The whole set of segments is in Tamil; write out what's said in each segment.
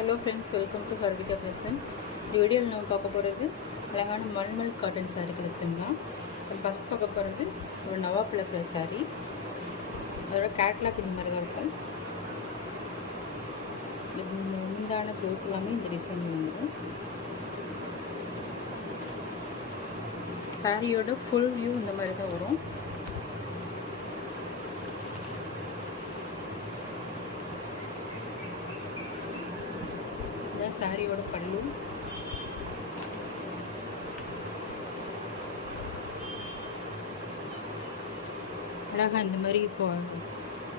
Hello friends, welcome to Harvika collection. இந்த வீடியோவில் நம்ம பார்க்க போகிறது அழகான மல்மல் காட்டன் சாரீ கலெக்ஷன் தான். ஃபஸ்ட் பார்க்க போகிறது ஒரு நவாப்பழ கலர் சாரீ. அதோட கேட்லாக் இந்த மாதிரி தான் இருக்கும். முந்தான ப்ளவுஸ் எல்லாமே இந்த டிசைன் வந்துடும். சாரியோட ஃபுல் வியூ இந்த மாதிரி தான் வரும். சாரியோட பல்லு, அழகாக இந்த மாதிரி இப்போ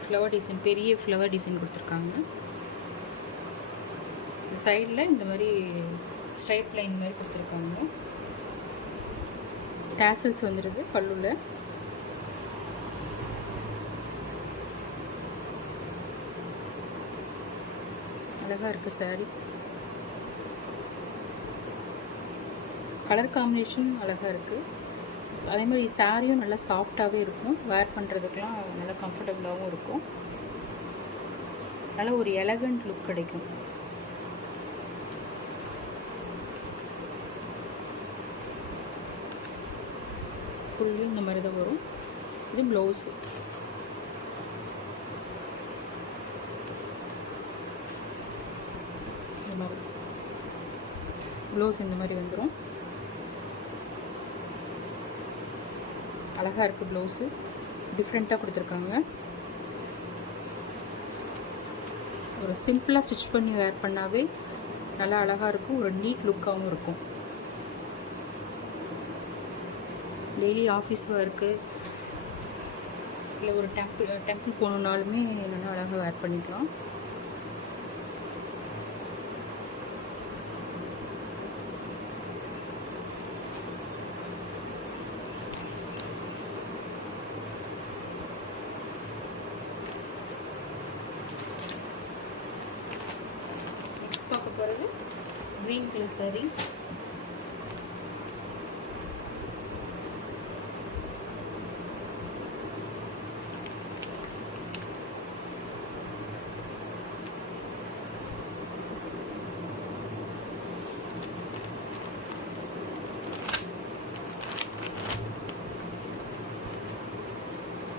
ஃப்ளவர் டிசைன், பெரிய ஃப்ளவர் டிசைன் கொடுத்துருக்காங்க. சைடில் இந்த மாதிரி ஸ்ட்ரைட் லைன் மாதிரி கொடுத்துருக்காங்க. டேசல்ஸ் வந்துடுது பல்லுவில். அழகாக இருக்குது சாரி. கலர் காம்பினேஷன் அழகாக இருக்குது. அதே மாதிரி சாரியும் நல்லா சாஃப்டாகவே இருக்கும். வேர் பண்ணுறதுக்கெலாம் நல்லா கம்ஃபர்டபுளாகவும் இருக்கும். நல்லா ஒரு எலகண்ட் லுக் கிடைக்கும். ஃபுல்லையும் இந்த மாதிரி தான் வரும். இது ப்ளவுஸு. இந்த மாதிரி ப்ளவுஸ் இந்த மாதிரி வந்துடும். அழகாக இருக்குது ப்ளவுஸு. டிஃப்ரெண்ட்டாக கொடுத்துருக்காங்க. ஒரு சிம்பிளாக ஸ்டிச் பண்ணி வேர் பண்ணாவே நல்லா அழகாக இருக்கும். ஒரு நீட் லுக்காகவும் இருக்கும். டெய்லி ஆஃபீஸ் ஒர்க்கு இல்லை ஒரு டெம்பிள் போகணுன்னாலுமே நல்லா அழகாக வேர் பண்ணிக்கலாம். பார்க்க போகிறது க்ரீன் கலர் சாரி.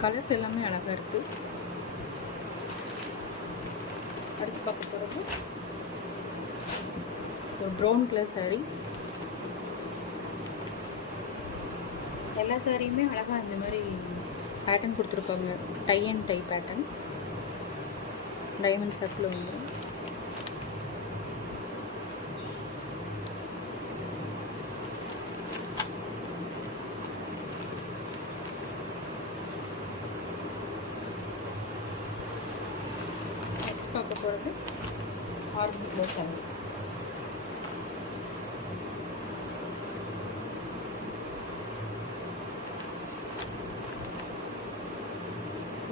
கலர்ஸ் எல்லாமே அழகாக இருக்குது. அடுத்து பார்க்க போகிறது ஒரு ப்ரௌன் கலர் சாரீ. எல்லா சாரியுமே அழகாக இந்த மாதிரி பேட்டர்ன் கொடுத்துருப்பாங்க. Tie and dye pattern, diamond circle வந்து. நெக்ஸ்ட் பார்க்க போகிறது ஆரஞ்சு கலர் சாரீ.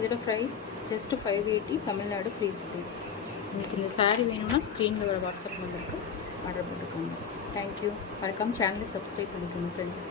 இதோட price just 580, Tamil Nadu free shipping. உங்களுக்கு இந்த சாரீ வேணும்னா ஸ்க்ரீனில் வர வாட்ஸ்அப் நம்பருக்கு ஆர்டர் போட்டுக்கோங்க. தேங்க்யூ. மறக்காமல் சேனலை சப்ஸ்கிரைப் பண்ணிக்கோங்க ஃப்ரெண்ட்ஸ்.